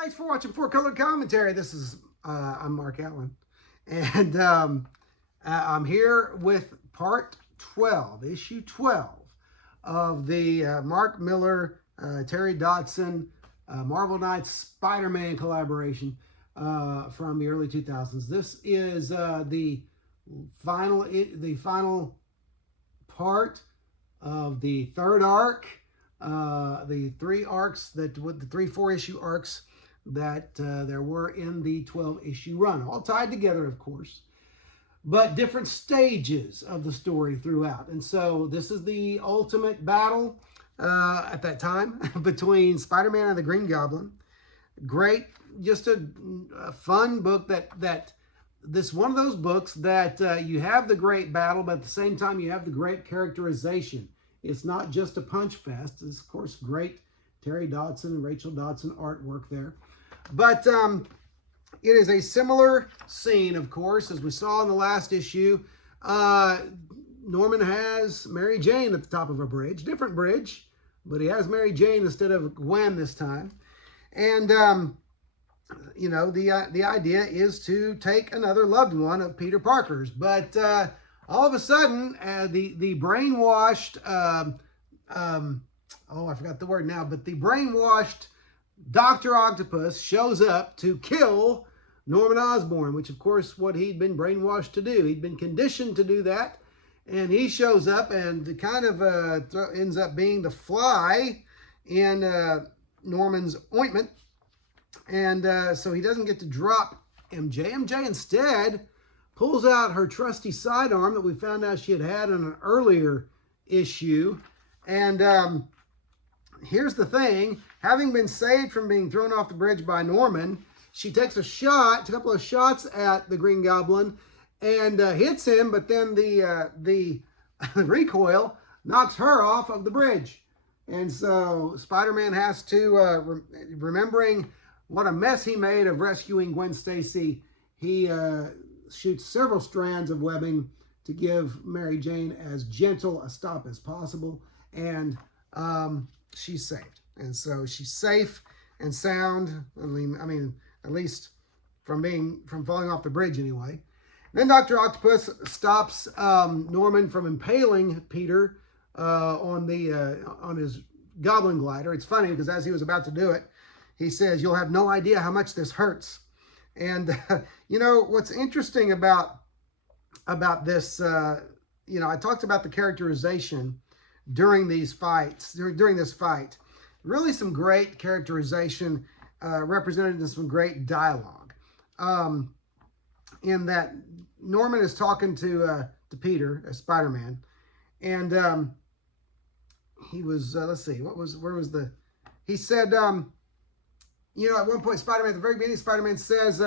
Thanks for watching Four Color Commentary. I'm Mark Allen, and I'm here with part 12, issue 12 of the Mark Millar, Terry Dodson, Marvel Knights Spider-Man collaboration from the early 2000s. This is the final part of the third arc. The three arcs the 4-issue arcs that there were in the 12-issue run, all tied together, of course, but different stages of the story throughout. And so this is the ultimate battle at that time between Spider-Man and the Green Goblin. Great, just a fun book. This one of those books that you have the great battle, but at the same time you have the great characterization. It's not just a punch fest. It's, of course, great Terry Dodson and Rachel Dodson artwork there. But it is a similar scene, of course, as we saw in the last issue. Norman has Mary Jane at the top of a bridge. Different bridge, but he has Mary Jane instead of Gwen this time. And, you know, the idea is to take another loved one of Peter Parker's. But all of a sudden, the brainwashed, I forgot the word now, but the brainwashed Dr. Octopus shows up to kill Norman Osborn, which, of course, what he'd been brainwashed to do. He'd been conditioned to do that, and he shows up and kind of ends up being the fly in Norman's ointment, and so he doesn't get to drop MJ. MJ instead pulls out her trusty sidearm that we found out she had in an earlier issue. And here's the thing. Having been saved from being thrown off the bridge by Norman, she takes a couple of shots at the Green Goblin and hits him, but then the recoil knocks her off of the bridge. And so Spider-Man has to, remembering what a mess he made of rescuing Gwen Stacy, he shoots several strands of webbing to give Mary Jane as gentle a stop as possible, and she's saved. And so she's safe and sound. I mean, at least from falling off the bridge anyway. Then Dr. Octopus stops Norman from impaling Peter on his Goblin glider. It's funny because as he was about to do it, he says, "You'll have no idea how much this hurts." And you know what's interesting about this? You know, I talked about the characterization during this fight. Really, some great characterization represented in some great dialogue. In that Norman is talking to Peter as Spider-Man, and he was he said. You know, at one point, Spider-Man, at the very beginning, Spider-Man says,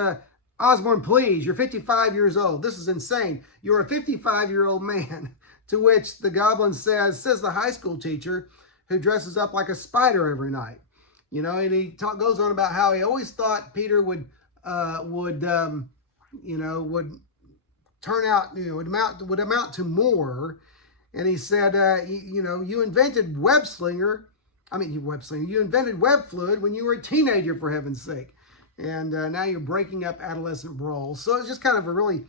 "Osborn, please, you're 55 years old. This is insane. You're a 55-year-old man." To which the Goblin says the high school teacher who dresses up like a spider every night. You know, and he goes on about how he always thought Peter would turn out, would amount to more. And he said, you invented you invented web fluid when you were a teenager, for heaven's sake. And now you're breaking up adolescent brawls. So it's just kind of a really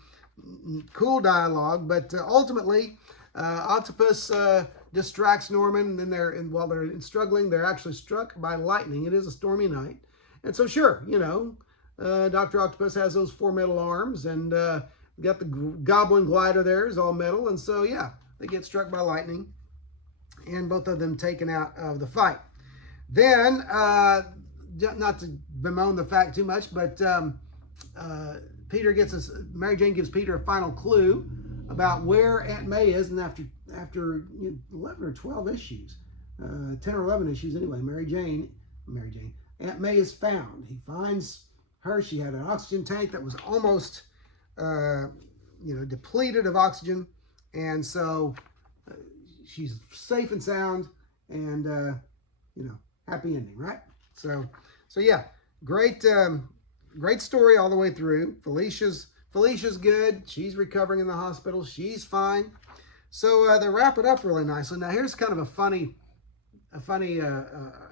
cool dialogue. But ultimately, Octopus distracts Norman, and while they're struggling, they're actually struck by lightning. It is a stormy night. And so sure, Dr. Octopus has those 4 metal arms, and got the Goblin glider there is all metal. And so, yeah, they get struck by lightning, and both of them taken out of the fight. Then, not to bemoan the fact too much, but Mary Jane gives Peter a final clue about where Aunt May is, and after 11 or 12 issues, 10 or 11 issues anyway, Aunt May is found. He finds her. She had an oxygen tank that was almost, depleted of oxygen, and so she's safe and sound, and happy ending, right? So yeah, great story all the way through. Felicia's good. She's recovering in the hospital. She's fine. So they wrap it up really nicely. Now here's kind of a funny funny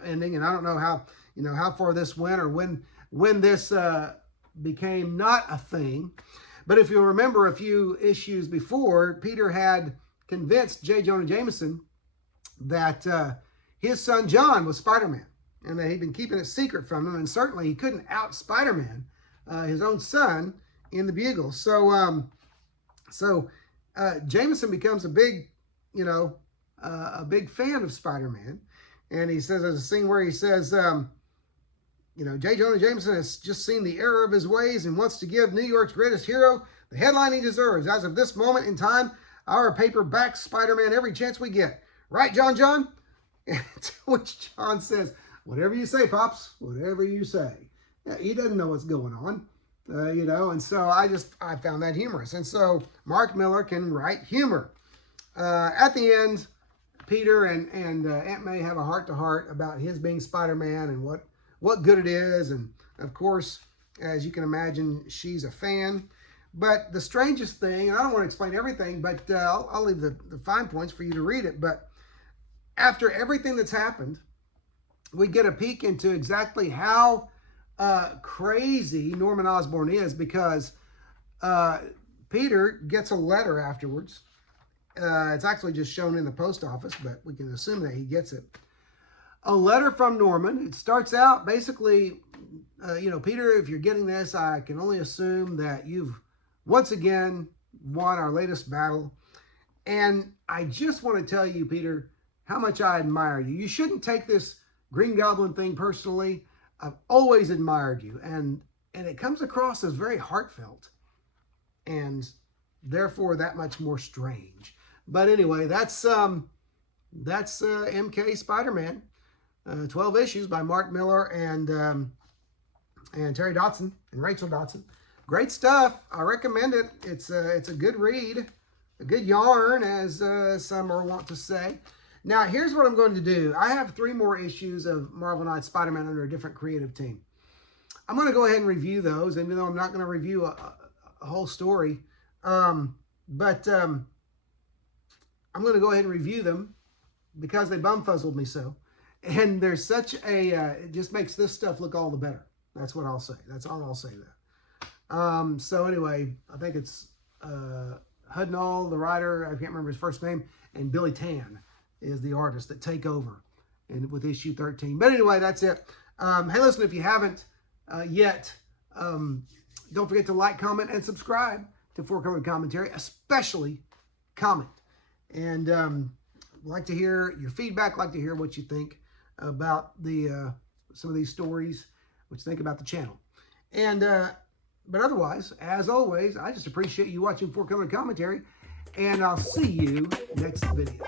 ending, and I don't know how far this went or when this became not a thing. But if you'll remember a few issues before, Peter had convinced J. Jonah Jameson that his son John was Spider-Man, and that he'd been keeping it secret from him, and certainly he couldn't out Spider-Man, his own son, in the Bugle. So Jameson becomes a big, a big fan of Spider-Man, and he says, there's a scene where he says, J. Jonah Jameson has just seen the error of his ways and wants to give New York's greatest hero the headline he deserves. As of this moment in time, our paper backs Spider-Man every chance we get. Right, John? To which John says, whatever you say, Pops, whatever you say. Yeah, he doesn't know what's going on, and so I found that humorous. And so Mark Millar can write humor. At the end, Peter and Aunt May have a heart-to-heart about his being Spider-Man and what good it is. And, of course, as you can imagine, she's a fan. But the strangest thing, and I don't want to explain everything, but I'll leave the fine points for you to read it. But after everything that's happened, we get a peek into exactly how crazy Norman Osborn is, because Peter gets a letter afterwards. It's actually just shown in the post office, but we can assume that he gets it. A letter from Norman. It starts out basically, Peter, if you're getting this, I can only assume that you've once again won our latest battle. And I just want to tell you, Peter, how much I admire you. You shouldn't take this Green Goblin thing personally. I've always admired you. And it comes across as very heartfelt, and therefore that much more strange. But anyway, that's MK Spider-Man. 12 issues by Mark Millar and Terry Dodson and Rachel Dodson. Great stuff. I recommend it. It's a good read, a good yarn, as some are wont to say. Now, here's what I'm going to do. I have 3 more issues of Marvel Knights Spider-Man under a different creative team. I'm going to go ahead and review those, even though I'm not going to review a whole story. But I'm going to go ahead and review them because they bumfuzzled me so. And there's such a, it just makes this stuff look all the better. That's what I'll say. That's all I'll say there. So anyway, I think it's Hudnall, the writer, I can't remember his first name, and Billy Tan is the artist that take over and with issue 13. But anyway, that's it. Hey, listen, if you haven't yet, don't forget to like, comment, and subscribe to Four Colored Commentary, especially comment. And like to hear your feedback, like to hear what you think about the some of these stories, what you think about the channel. And but otherwise, as always, I just appreciate you watching Four Colored Commentary, and I'll see you next video.